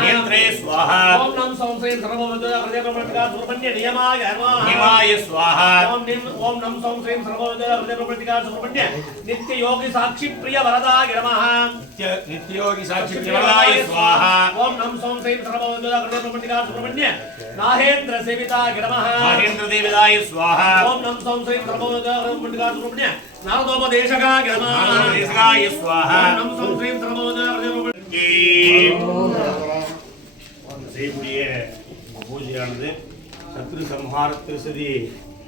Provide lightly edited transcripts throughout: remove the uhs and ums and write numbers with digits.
नेत्रे स्वाहा ओम नम संश्रेम सर्वविद्या प्रजापतिका सुब्रह्मण्य नियमाय नमः निमाय स्वाहा ओम नम संश्रेम सर्वविद्या प्रजापतिका सुब्रह्मण्य नित्य योगी साक्षी प्रिय वरदाय नमः नित्य योगी साक्षी प्रियवरदाय स्वाहा ओम नम संश्रेम सर्वविद्या प्रजापतिका सुब्रह्मण्य नाहेन्द्र सेविताय नमः महेंद्र देवदाय स्वाहा ओम नम संश्रेम सर्वविद्या प्रजापतिका सुब्रह्मण्य नारदोपदेशकाय नमः नारदोपदेशकाय स्वाहा ओम नम संश्रेम सर्वविद्या செய்யக்கூடிய பூஜையானது சத்ரு சம்ஹார திருசதி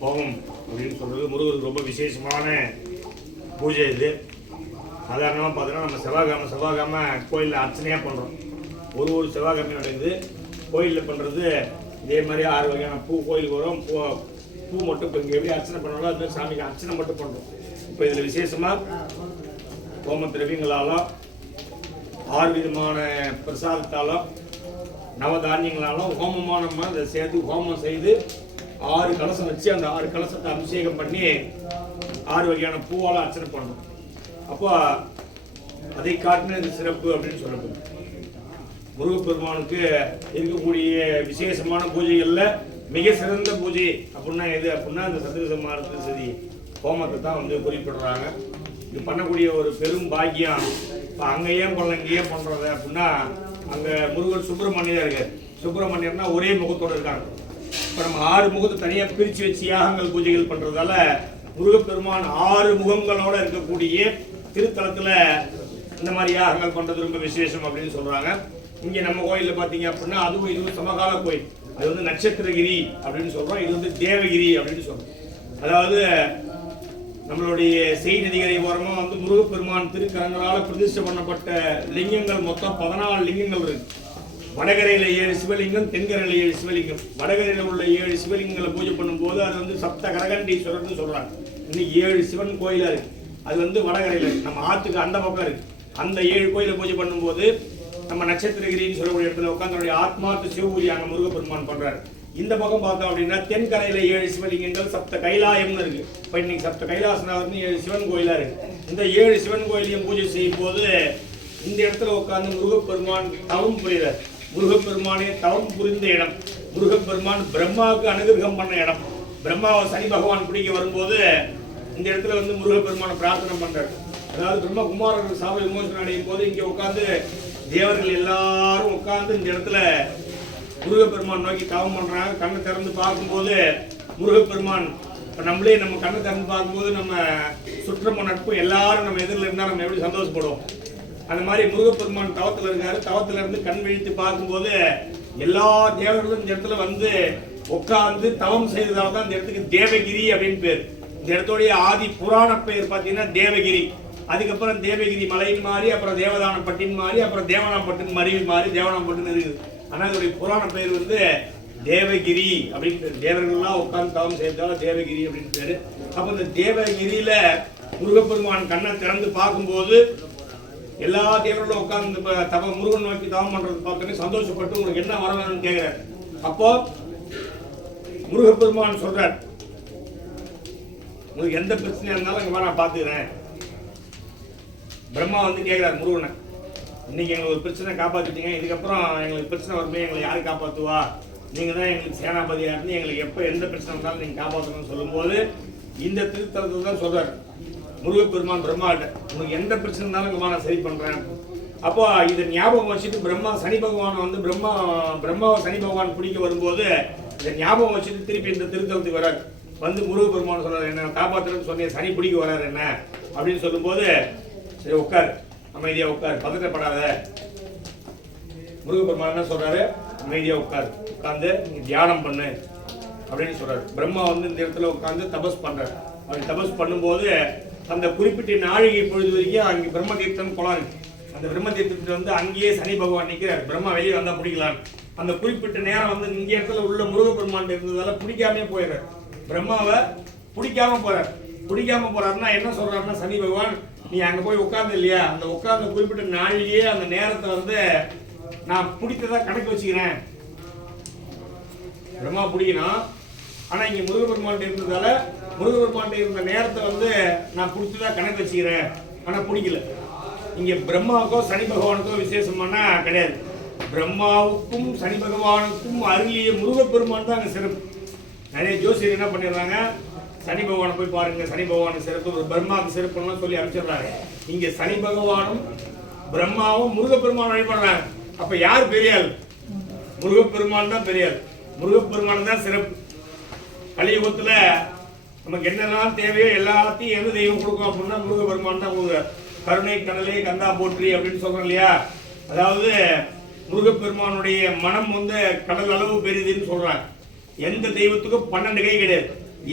ஹோமம் அப்படின்னு சொல்றது முருகருக்கு ரொம்ப விசேஷமான பூஜை இது. சாதாரணமாக பார்த்தீங்கன்னா நம்ம செவ்வாய்க்கிழமை கோயிலில் அர்ச்சனையாக பண்ணுறோம். ஒரு செவ்வாய்க்கிழமை நடக்குது கோயிலில் பண்ணுறது. இதே மாதிரி 6 வகையான பூ கோயிலுக்கு வரும். பூ மட்டும் இப்போ இங்கே எப்படி அர்ச்சனை பண்ணாலும் அது சாமிக்கு அர்ச்சனை மட்டும் பண்ணுறோம். இப்போ இதில் விசேஷமாக ஹோம திரவியங்களாலும் 6 விதமான பிரசாதத்தாலும் நவதானியங்களாலும் ஹோமமாக நம்ம அதை சேர்த்து ஹோமம் செய்து 6 கலசம் வச்சு அந்த 6 கலசத்தை அபிஷேகம் பண்ணி 6 வகையான பூவால் அர்ச்சனை பண்ணணும். அப்போ அதை காட்டின இது சிறப்பு அப்படின்னு சொல்லணும். முருகப்பெருமானுக்கு இருக்கக்கூடிய விசேஷமான பூஜைகளில் மிக சிறந்த பூஜை அப்படின்னா எது அப்படின்னா அந்த சத்ருசம்ஹார திருசதி ஹோமத்தை தான் வந்து குறிப்பிடுறாங்க. இது பண்ணக்கூடிய ஒரு பெரும் பாக்கியம். இப்போ அங்கே ஏன் பண்ணல இங்கே ஏன் பண்ணுறது அப்படின்னா அங்கே முருகன் சுப்பிரமணியர் இருக்கு. சுப்பிரமணியர்னா ஒரே முகத்தோடு இருக்காங்க. இப்போ நம்ம 6 முகத்தை தனியாக பிரித்து வச்சு யாகங்கள் பூஜைகள் பண்ணுறதால முருகப்பெருமான் 6 முகங்களோடு இருக்கக்கூடிய திருத்தலத்தில் இந்த மாதிரி யாகங்கள் பண்ணுறது ரொம்ப விசேஷம் அப்படின்னு சொல்கிறாங்க. இங்கே நம்ம கோயிலில் பார்த்தீங்க அப்படின்னா அதுவும் இதுவும் சமகால கோயில். அது வந்து நட்சத்திரகிரி அப்படின்னு சொல்கிறோம். இது வந்து தேவகிரி அப்படின்னு சொல்கிறோம். அதாவது நம்மளுடைய செய் நதிகரை ஓரமாக வந்து முருகப்பெருமான் திருக்கரங்களால் பிரதிஷ்டை பண்ணப்பட்ட லிங்கங்கள் மொத்தம் 14 லிங்கங்கள் இருக்கு. வடகரையில் 7 சிவலிங்கம், தென்கரையில் 7 சிவலிங்கம். வடகரையில் உள்ள 7 சிவலிங்கங்களை பூஜை பண்ணும்போது அது வந்து சப்த கரகண்டீஸ்வரர்னு சொல்கிறாங்க. இன்னைக்கு 7 சிவன் கோயிலாக இருக்கு. அது வந்து வடகரையில் நம்ம ஆற்றுக்கு அந்த பக்கம் இருக்கு. அந்த 7 கோயிலை பூஜை பண்ணும்போது நம்ம நட்சத்திரகிரின்னு சொல்லக்கூடிய இடத்துல உட்காந்து ஆத்மார்த்த சிவபூஜை அங்கே முருகப்பெருமான் பண்ணுறாரு. இந்த பக்கம் பார்த்தோம் அப்படின்னா தென்கரையில் 7 சிவலிங்கங்கள் சப்த கைலாயம்னு இருக்கு. இப்போ இன்னைக்கு சப்த கைலாசநாதர்னு 7 சிவன் கோயிலாக இருக்கு. இந்த 7 சிவன் கோயிலையும் பூஜை செய்யும் போது இந்த இடத்துல உட்காந்து முருகப்பெருமான் தவம் புரிகிறார். முருகப்பெருமானே தவம் புரிந்த இடம். முருகப்பெருமான் பிரம்மாவுக்கு அனுகிரகம் பண்ண இடம். பிரம்மாவை சனி பகவான் பிடிக்க வரும்போது இந்த இடத்துல வந்து முருகப்பெருமான பிரார்த்தனை பண்றாரு. அதாவது பிரம்மகுமாரர்கள் சாப விமோசனம் அடையும் போது இங்கே உட்காந்து தேவர்கள் எல்லாரும் உட்காந்து இந்த இடத்துல முருகப்பெருமான் நோக்கி தவம் பண்றாங்க. கண்ணை திறந்து பார்க்கும்போது முருகப்பெருமான் இப்போ நம்மளே நம்ம கண்ணை திறந்து பார்க்கும்போது நம்ம சுற்றம நட்பு எல்லாரும் நம்ம எதிரில் இருந்தால் நம்ம எப்படி சந்தோஷப்படுவோம். அந்த மாதிரி முருகப்பெருமான் தவத்தில் இருக்காரு. தவத்தில் இருந்து கண் விழித்து பார்க்கும்போது எல்லா தேவர்களும் இந்த இடத்துல வந்து உட்காந்து தவம் செய்ததால் தான் இந்த இடத்துக்கு தேவகிரி அப்படின்னு பேர். இந்த இடத்துடைய ஆதி புராண பெயர் பார்த்தீங்கன்னா தேவகிரி. அதுக்கப்புறம் தேவகிரி மலையின் மாறி, அப்புறம் தேவதானப்பட்டின் மாறி, அப்புறம் தேவனாம்பட்டின் மருவி மாறி தேவனாம்பட்டின்னு இருக்குது. ஆனால் இதோடைய புராண பெயர் வந்து தேவகிரி அப்படின்னு பேர். தேவர்கள்லாம் உட்காந்து தவம் செய்ததால தேவகிரி அப்படின்னு பேர். அப்போ இந்த தேவகிரியில முருகப்பெருமான் கண்ணை திறந்து பார்க்கும்போது எல்லா தேவர்களும் உட்காந்து தவ முருகன் நோக்கி தவம் பண்றது பார்த்தோன்னே சந்தோஷப்பட்டு உங்களுக்கு என்ன வர வேணும்னு கேட்கிறார். அப்போ முருகப்பெருமான் சொல்றார், உங்களுக்கு எந்த பிரச்சனையா இருந்தாலும் அங்கே நான் பார்த்துக்கிறேன். பிரம்மா வந்து கேட்கிறார் முருகனை, இன்னைக்கு எங்களுக்கு ஒரு பிரச்சனை காப்பாற்றிட்டீங்க, இதுக்கப்புறம் எங்களுக்கு பிரச்சனை வருமே எங்களை யாரு காப்பாற்றுவா? நீங்கள் தான் எங்களுக்கு சேனாபதியாக இருந்து எங்களுக்கு எப்போ எந்த பிரச்சனை இருந்தாலும் நீங்கள் காப்பாற்றணும்னு சொல்லும்போது இந்த திருத்தலத்தை தான் சொல்றார் முருகப்பெருமான் பிரம்மாட்ட, உங்களுக்கு எந்த பிரச்சனை இருந்தாலும் நான் சரி பண்ணுறேன். அப்போ இதை ஞாபகம் வச்சுட்டு பிரம்மா சனி பகவானை வந்து பிரம்மாவை சனி பகவான் பிடிக்க வரும்போது இதை ஞாபகம் வச்சுட்டு திருப்பி இந்த திருத்தலத்துக்கு வரார். வந்து முருகப்பெருமான் சொல்றாரு, என்ன காப்பாற்றுறேன்னு சொன்னேன், சனி பிடிக்க வராரு என்ன அப்படின்னு சொல்லும்போது, சரி உட்கார், அமைதியா உட்கார், பதட்டப்படாத. முருகப்பெருமான் என்ன சொல்றாரு, அமைதியா உட்கார், உட்காந்து நீ தியானம் பண்ணு அப்படின்னு சொல்றாரு. பிரம்மா வந்து இந்த இடத்துல உட்காந்து தபஸ் பண்றாரு. அப்படி தபஸ் பண்ணும்போது அந்த குறிப்பிட்ட நாழிகை பொழுது வரைக்கும் அங்கே பிரம்ம தீர்த்தம் குளம் இருக்கு. அந்த பிரம்ம தீர்த்தத்தில் வந்து அங்கேயே சனி பகவான் நிற்கிறார். பிரம்மா வெளியே வந்தா பிடிக்கலாம். அந்த குறிப்பிட்ட நேரம் வந்து இங்கே இடத்துல உள்ள முருகப்பெருமான் இருந்ததால பிடிக்காமே போயிடுறாரு. பிரம்மாவை பிடிக்காம போறார். பிடிக்காம போறாருன்னா என்ன சொல்றாருன்னா, சனி பகவான் நீ அங்க போய் உட்கார்ந்து இல்லையா, அந்த உட்கார்ந்த குறிப்பிட்ட நாளிலேயே அந்த நேரத்தை வந்து நான் பிடித்ததா கணக்கு வச்சுக்கிறேன். பிரம்மா பிடிக்கணும், ஆனா இங்க முருகப்பெருமான் இருந்ததால முருகப்பெருமான் இருந்த நேரத்தை வந்து நான் பிடிச்சதா கணக்கு வச்சுக்கிறேன், ஆனா பிடிக்கல. இங்க பிரம்மாவுக்கோ சனி பகவானுக்கோ விசேஷமானா கிடையாது. பிரம்மாவுக்கும் சனி பகவானுக்கும் அருளிய முருகப்பெருமான் தான் அங்கே சிறப்பு. நிறைய ஜோசியர் என்ன பண்ணிடுறாங்க, சனி பகவானை போய் பாருங்க, சனி பகவானுக்கு சிறப்பு, பிரம்மாவுக்கு சிறப்புன்னு சொல்லி அனுப்பிச்சிடுறாங்க. இங்க சனி பகவானும் பிரம்மாவும் முருகப்பெருமான் வழிபடுறாங்க. அப்ப யார் பெரியாள்? முருகப்பெருமான் தான் பெரியாள். முருகப்பெருமான் தான் சிறப்பு. கலியுகத்துல நமக்கு என்னெல்லாம் தேவையோ எல்லாத்தையும் எந்த தெய்வம் கொடுக்கும் அப்படின்னா முருகப்பெருமான் தான் கொடுக்குறார். கருணை கடலே கந்தா போற்றி அப்படின்னு சொல்றோம் இல்லையா? அதாவது முருகப்பெருமானுடைய மனம் கடல் அளவு பெரிதுன்னு சொல்றாங்க. எந்த தெய்வத்துக்கும் 12 கை கிடையாது.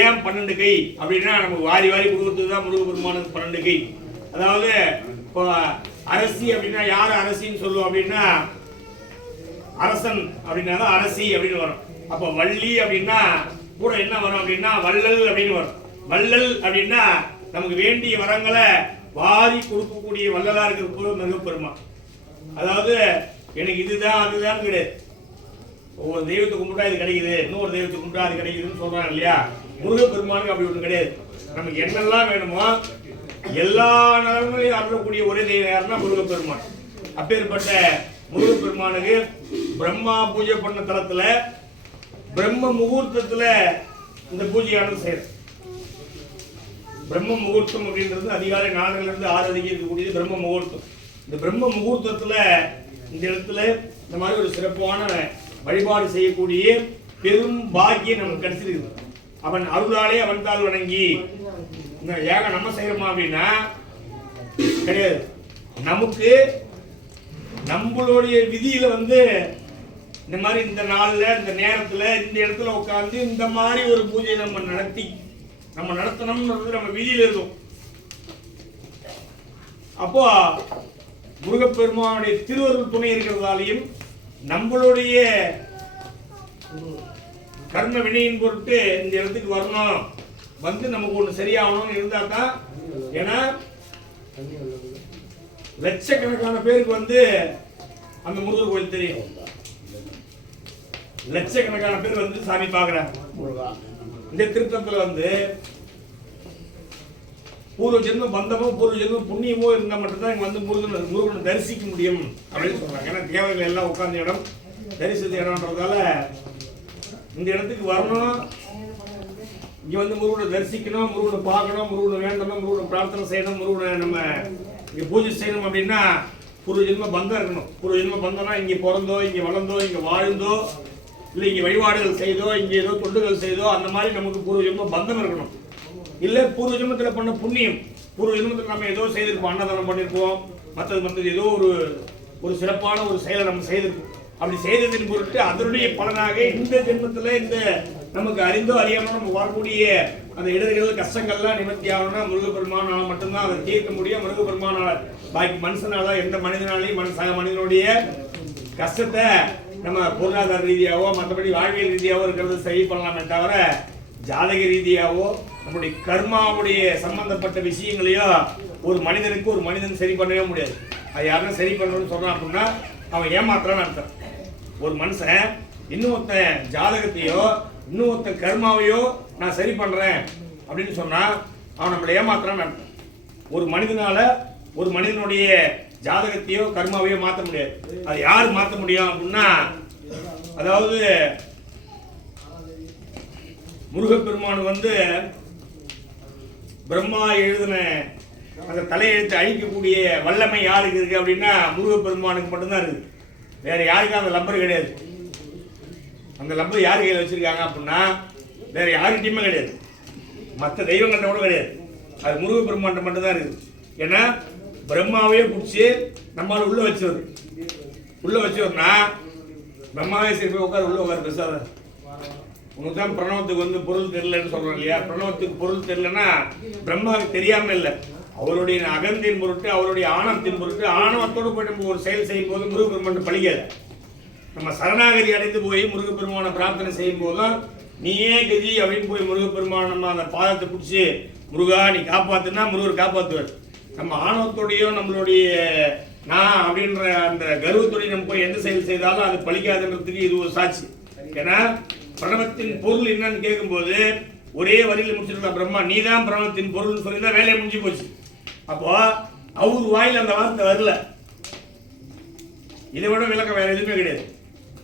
ஏன் 12 கை அப்படின்னா நமக்கு வாரி வாரி கொடுக்கறதுக்கு தான் முருகப்பெருமானுக்கு 12 கை. அதாவது இப்போ அரசி அப்படின்னா யார் அரசின்னு சொல்லுவோம் அப்படின்னா அரசன் அப்படின்னா தான் அரசி அப்படின்னு வரும். அப்போ வள்ளி அப்படின்னா கூட என்ன வரும் அப்படின்னா வள்ளல் அப்படின்னு வரும். வள்ளல் அப்படின்னா நமக்கு வேண்டிய வரங்களை வாரி கொடுக்கக்கூடிய வள்ளலா இருக்கிற முருகப்பெருமான். அதாவது எனக்கு இதுதான் அதுதான் கிடையாது. ஒவ்வொரு தெய்வத்தை கும்பிட்டா இது கிடைக்குது, இன்னொரு தெய்வத்தை கும்பிட்டா அது கிடைக்குதுன்னு சொல்றாங்க இல்லையா? முருகப்பெருமானுக்கு அப்படி ஒன்று கிடையாது. நமக்கு என்னெல்லாம் வேணுமோ எல்லா நலன்களையும் அருளக்கூடிய ஒரே தெய்வம் யாருன்னா முருகப்பெருமான். அப்பேற்பட்ட முருகப்பெருமானுக்கு பிரம்மா பூஜை பண்ண தலத்துல பிரம்ம முகூர்த்தத்துல இந்த பூஜையானது செய்யறது. பிரம்ம முகூர்த்தம் அப்படின்றது அதிகாலை 4லிருந்து 6 வரைக்கும் இருக்கக்கூடியது பிரம்ம முகூர்த்தம். இந்த பிரம்ம முகூர்த்தத்துல இந்த இடத்துல இந்த மாதிரி ஒரு சிறப்பான வழிபாடு செய்யக்கூடிய பெரும் பாக்கியம் நமக்கு கிடைச்சிருக்கு. அவன் அருளாலே அவன் தாள் வணங்கி இந்த ஏக நம்ம செய்யறோமா அப்படின்னா கிடையாது. நமக்கு நம்மளுடைய விதியில இந்த மாதிரி இந்த நாள்ல இந்த நேரத்துல இந்த இடத்துல உட்கார்ந்து இந்த மாதிரி ஒரு பூஜை நம்ம நடத்தணும்ன்றது நம்ம விதியில இருக்கும். அப்போ முருகப்பெருமானுடைய திருவருள் துணை இருக்கிறதாலையும் நம்மளுடைய கர்ம வினையின் பொருட்டு இந்த இடத்துக்கு வரணும், நமக்கு ஒண்ணு சரியாகணும்னு இருந்தா தான். ஏன்னா லட்சக்கணக்கான பேருக்கு அந்த முருகர் கோயில் தெரியும். லட்சக்கணக்கான பேர் சாமி பார்க்கிறாங்க. இந்த திருத்தத்துல பூர்வ ஜென்ம பந்தமோ பூர்வ ஜென்ம புண்ணியமோ இருந்தால் மட்டும்தான் இங்க முருகனை தரிசிக்க முடியும் அப்படின்னு சொல்றாங்க. ஏன்னா தேவர்கள் எல்லாம் உட்கார்ந்த இடம், தரிசித்த இடம்ன்றதால இந்த இடத்துக்கு வரணும், இங்க முருகனை தரிசிக்கணும், முருகனை பார்க்கணும், முருகனை வேண்டணும், முருகனை பிரார்த்தனை செய்யணும், முருகனை நம்ம இங்க பூஜை செய்யணும் அப்படின்னா பூர்வ ஜென்ம பந்தம் இருக்கணும். பூர்வ ஜென்ம பந்தம்னா இங்க பிறந்தோ, இங்க வளர்ந்தோ, இங்க வாழ்ந்தோ, இல்லை இங்க வழிபாடுகள் செய்தோ, இங்க ஏதோ தொண்டுகள் செய்தோ, அந்த மாதிரி நமக்கு பூர்வ ஜென்ம பந்தம் இருக்கணும். இல்ல பூர்வ ஜென்மத்தில் பண்ண புண்ணியம், பூர்வ ஜென்மத்தில் நம்ம ஏதோ செய்திருப்போம், அன்னதானம் பண்ணிருப்போம், மற்றது ஏதோ ஒரு சிறப்பான ஒரு செயலை நம்ம செய்திருப்போம். அப்படி செய்ததின் பொருட்டு அதனுடைய பலனாக இந்த ஜென்மத்துல இந்த நமக்கு அறிந்தோ அறியாம நம்ம வரக்கூடிய அந்த இடர்கள் கஷ்டங்கள்லாம் நிவர்த்தி ஆகணும்னா முருகப்பெருமானால மட்டும்தான் அதை தீர்க்க முடியும். முருகப்பெருமானால பாக்கி மனுஷனால எந்த மனிதனாலையும் சக மனிதனுடைய கஷ்டத்தை நம்ம பொருளாதார ரீதியாவோ மற்றபடி வாழ்வியல் ரீதியாவோ இருக்கிறது சரி பண்ணலாமே தவிர ஜாதக ரீதியாவோ நம்முடைய கர்மாவுடைய சம்பந்தப்பட்ட விஷயங்களையோ ஒரு மனிதன் சரி பண்ணவே முடியாது. அது யாரும் சரி பண்ணணும்னு சொல்றான் அப்படின்னா அவன் ஏமாத்துறான்னு அர்த்தம். ஒரு மனுஷன் இன்னொருத்தன் ஜாதகத்தையோ இன்னொருத்தன் கர்மாவையோ நான் சரி பண்றேன் அப்படின்னு சொன்னா அவன் நம்மளை ஏமாத்துறான்னு அர்த்தம். ஒரு மனிதனால ஒரு மனிதனுடைய ஜாதகத்தையோ கர்மாவையோ மாற்ற முடியாது. அது யார் மாற்ற முடியும் அப்படின்னா அதாவது முருகப்பெருமான் பிரம்மா எழுதின அந்த தலையெழுத்து அழிக்கக்கூடிய வல்லமை யாருக்கு இருக்கு அப்படின்னா முருகப்பெருமானுக்கு மட்டும்தான் இருக்கு. வேற யாருக்கும் அந்த லம்பர் கிடையாது. அந்த லம்பர் யாரு கையில் வச்சிருக்காங்க அப்படின்னா வேற யாருக்கிட்டையுமே கிடையாது, மற்ற தெய்வங்கள்ட்ட கூட கிடையாது. அது முருகப்பெருமான் மட்டும்தான் இருக்குது. ஏன்னா பிரம்மாவே பிடிச்சி நம்மளால உள்ள வச்சவர்னா பிரம்மாவே சரி போய் உட்கார உள்ள உட்கார பேசாத. உனக்கு தான் பிரணவத்துக்கு பொருள் தெரியலன்னு சொல்றோம் இல்லையா? பிரணவத்துக்கு பொருள் தெரியலன்னா பிரம்மாவுக்கு தெரியாம இல்லை, அவருடைய அகந்தின் பொருட்டு அவருடைய ஆணவத்தின் பொருட்டு ஆணவத்தோடு போய் நம்ம ஒரு செயல் செய்யும் போது முருகப்பெருமான் பழிக்காது. நம்ம சரணாகதி அடைந்து போய் முருகப்பெருமான பிரார்த்தனை செய்யும் போதுதான் நீயே கதி அப்படின்னு போய் முருகப்பெருமான நம்ம அந்த பாதத்தை பிடிச்சி முருகா நீ காப்பாத்துனா முருகர் காப்பாத்துவார். நம்ம ஆணவத்தோடையோ நம்மளுடைய நான் அப்படின்ற அந்த கர்வத்தோடையும் நம்ம போய் எந்த செயல் செய்தாலும் அது பழிக்காதுன்றதுக்கு இது ஒரு சாட்சி. ஏன்னா பிரணவத்தின் பொருள் என்னன்னு கேட்கும்போது ஒரே வரியில் முடிச்சிருக்கலாம், பிரம்மா நீ தான் பிரணவத்தின் பொருள்னு சொல்லியிருந்தா வேலையை முடிஞ்சு போச்சு. அப்போ அவர் வாயில் அந்த வார்த்தை வரல. இதை விட விளக்கம் வேற எதுவுமே கிடையாது.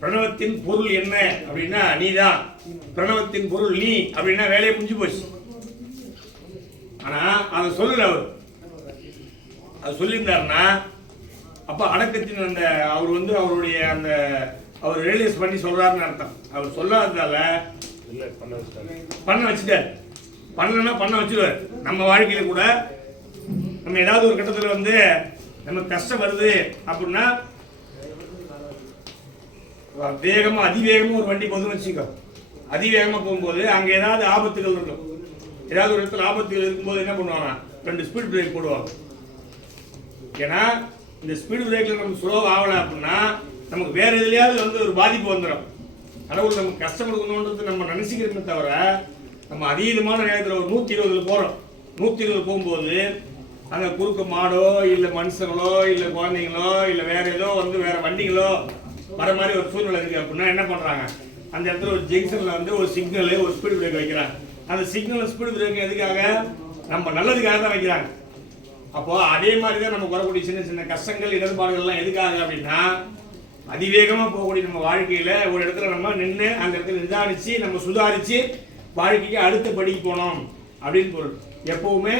பிரணவத்தின் பொருள் என்ன அப்படின்னா நீதான், பிரணவத்தின் பொருள் நீ அப்படின்னா வேலையை முடிஞ்சு போச்சு. ஆனா அதை சொல்லல அவர். அது சொல்லியிருந்தாருன்னா அப்ப அடக்கத்தின் அந்த அவர் வந்து அவருடைய அந்த அவர் ரியலைஸ் பண்ணி சொல்றாருன்னு அர்த்தம். அவர் சொல்லாததால பண்ண வச்சுட்டார். பண்ணலன்னா பண்ண வச்சுருவார். நம்ம வாழ்க்கையில கூட நம்ம ஏதாவது ஒரு கட்டத்தில் வந்து நமக்கு கஷ்டம் வருது அப்படின்னா வேகமாக அதிவேகமாக ஒரு வண்டி போதுன்னு வச்சுக்கோ. அதிவேகமாக போகும்போது அங்கே ஏதாவது ஆபத்துகள் இருக்கும். ஏதாவது ஒரு இடத்துல ஆபத்துகள் இருக்கும்போது என்ன பண்ணுவாங்க, 2 ஸ்பீட் பிரேக் போடுவாங்க. ஏன்னா இந்த ஸ்பீட் பிரேக்கில் நம்ம ஸ்லோ ஆகலை அப்படின்னா நமக்கு வேற எதுலையாவது வந்து ஒரு பாதிப்பு வந்துடும். கடவுள் நமக்கு கஷ்டம் கொடுக்கணுன்றது நம்ம நினைச்சிக்கிறோமே தவிர நம்ம அதீதமான நேரத்தில் ஒரு 120 போகிறோம். 120 போகும்போது அங்கே குறுக்க மாடோ இல்லை மனுஷங்களோ இல்லை குழந்தைங்களோ இல்லை வேற ஏதோ வந்து வேற வண்டிகளோ வர மாதிரி ஒரு சூழ்நிலை இருக்குது அப்படின்னா என்ன பண்ணுறாங்க, அந்த இடத்துல ஒரு ஜங்ஷனில் வந்து ஒரு சிக்னலு ஒரு ஸ்பீட் பிரேக் வைக்கிறாங்க. அந்த சிக்னல் ஸ்பீட் பிரேக் எதுக்காக, நம்ம நல்லதுக்காக தான் வைக்கிறாங்க. அப்போ அதே மாதிரி தான் நமக்கு வரக்கூடிய சின்ன சின்ன கஷ்டங்கள் இடர்பாடுகள்லாம் எதுக்காக அப்படின்னா அதிவேகமாக போகக்கூடிய நம்ம வாழ்க்கையில் ஒரு இடத்துல நம்ம நின்று அந்த இடத்துல நிதானிச்சு நம்ம சுதாரித்து வாழ்க்கைக்கு அடுத்த படிக்கு போனோம் அப்படின்னு பொருள். எப்பவுமே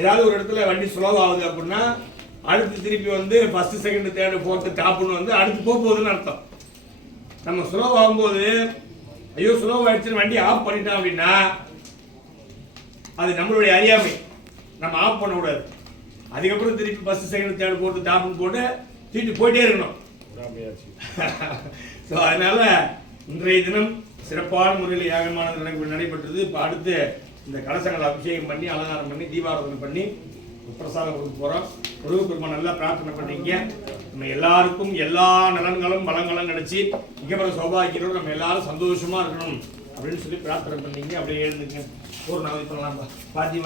ஏதாவது ஒரு இடத்துல வண்டி ஸ்லோ ஆகுது அப்படின்னா அடுத்து திருப்பி வந்து ஃபர்ஸ்ட் செகண்ட் தேர்டு ஃபோர்த்து டாப்னு வந்து அடுத்து போகுதுன்னு அர்த்தம். நம்ம ஸ்லோ ஆகும்போது ஐயோ ஸ்லோ ஆயிடுச்சுன்னு வண்டி ஆஃப் பண்ணிட்டோம் அப்படின்னா அது நம்மளுடைய அறியாமை. நம்ம ஆஃப் பண்ணக்கூடாது. அதுக்கப்புறம் திருப்பி ஃபர்ஸ்ட் செகண்ட் தேர்டு ஃபோர்த்து டாப்னு போட்டு தூக்கிட்டு போயிட்டே இருக்கணும். ஸோ அதனால இன்றைய தினம் சிறப்பான முறையில் யாகமானது நடைபெற்றது. இப்போ அடுத்து இந்த கலசங்களை அபிஷேகம் பண்ணி அலங்காரம் பண்ணி தீபாராதனை பண்ணி பிரசாதம் கொடுக்க போகிறோம். முருகப்பெருமான் நல்லா பிரார்த்தனை பண்ணிங்க. நம்ம எல்லாருக்கும் எல்லா நலன்களும் வளங்களும் கிடைச்சி மிகப்பெரிய சௌபாகியத்தோடு நம்ம எல்லாரும் சந்தோஷமா இருக்கணும் அப்படின்னு சொல்லி பிரார்த்தனை பண்ணீங்க. அப்படியே எழுந்துங்க. ஒரு நாள் பண்ணலாம் பாத்தி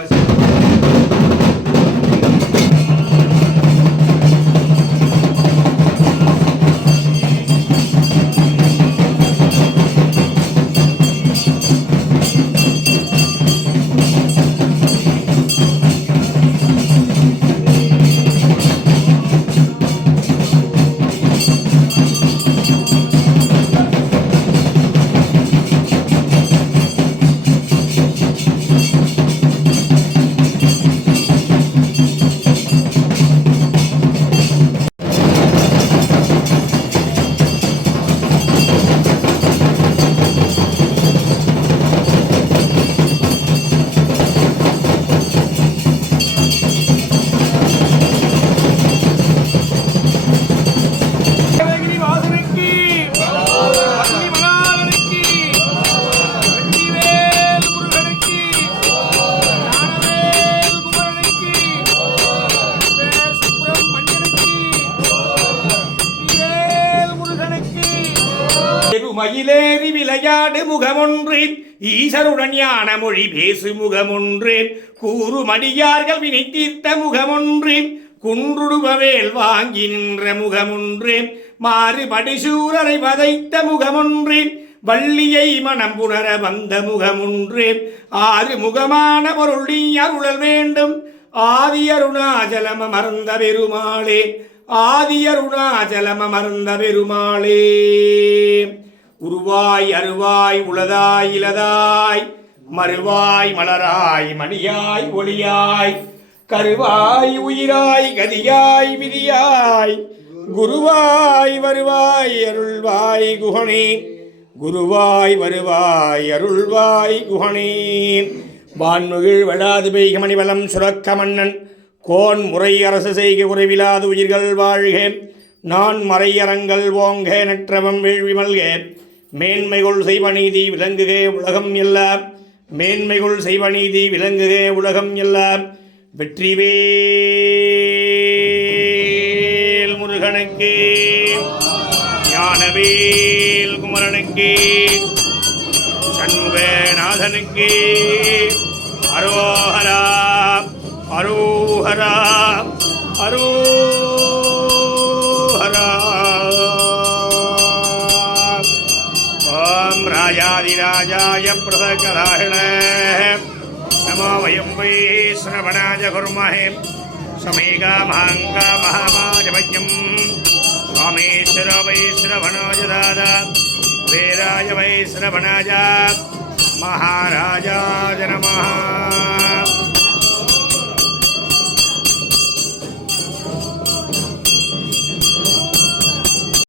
மயிலேறி விளையாடு முகமொன்றேன் ஈசருடன் ஞான மொழி பேசு முகமொன்றேன் கூறுமடியார்கள் வினை தீர்த்த முகமொன்றேன் குன்றுடுபவேல் வாங்கி நின்ற முகமொன்றேன் மாறு படிசூரரை வதைத்த முகமொன்றேன் வள்ளியை மனம் புணர வந்த முகமொன்றேன் ஆறு முகமான பொருள் நீ அருளல் வேண்டும் ஆதி அருணாச்சலம் அமர்ந்த பெருமாளே ஆதி அருணாச்சலம் அமர்ந்த பெருமாளே உருவாய் அருவாய் உளதாய் இலதாய் மறுவாய் மலராய் மணியாய் ஒளியாய் கருவாய் உயிராய் கதியாய் விதியாய் குருவாய் வருவாய் அருள்வாய் குஹனே குருவாய் வருவாய் அருள்வாய் குஹனே வான்முகில் வெடாது பெய்க மணிவலம் சுரக்க மன்னன் கோன் முறை அரசு செய்க குறைவிலாது உயிர்கள் வாழ்க நான் மறையரங்கள் ஓங்க நற்றவம் வேள்வி மல்க மேன்மைகொள் செய்வநீதி விளங்குக உலகம் எல்லாம் மேன்மைகொள் செய்வநீதி விளங்குக உலகம் எல்லாம் வெற்றிவேல் முருகனுக்கு ஞானவேல் குமரனுக்கு சண்முகநாதனுக்கு அரோஹரா அரோஹரா அரோஹரா ஓம் ராஜாதிராஜாய பிரசகராஹிண நமோ வயம் வை ஸ்ரவணாய குர்மஹே समेकामहाङ्कामहामाजमज्ञम् स्वामेश्वर वै श्रवणाय दाद वीराय वै श्रवणाय महाराजाय नमः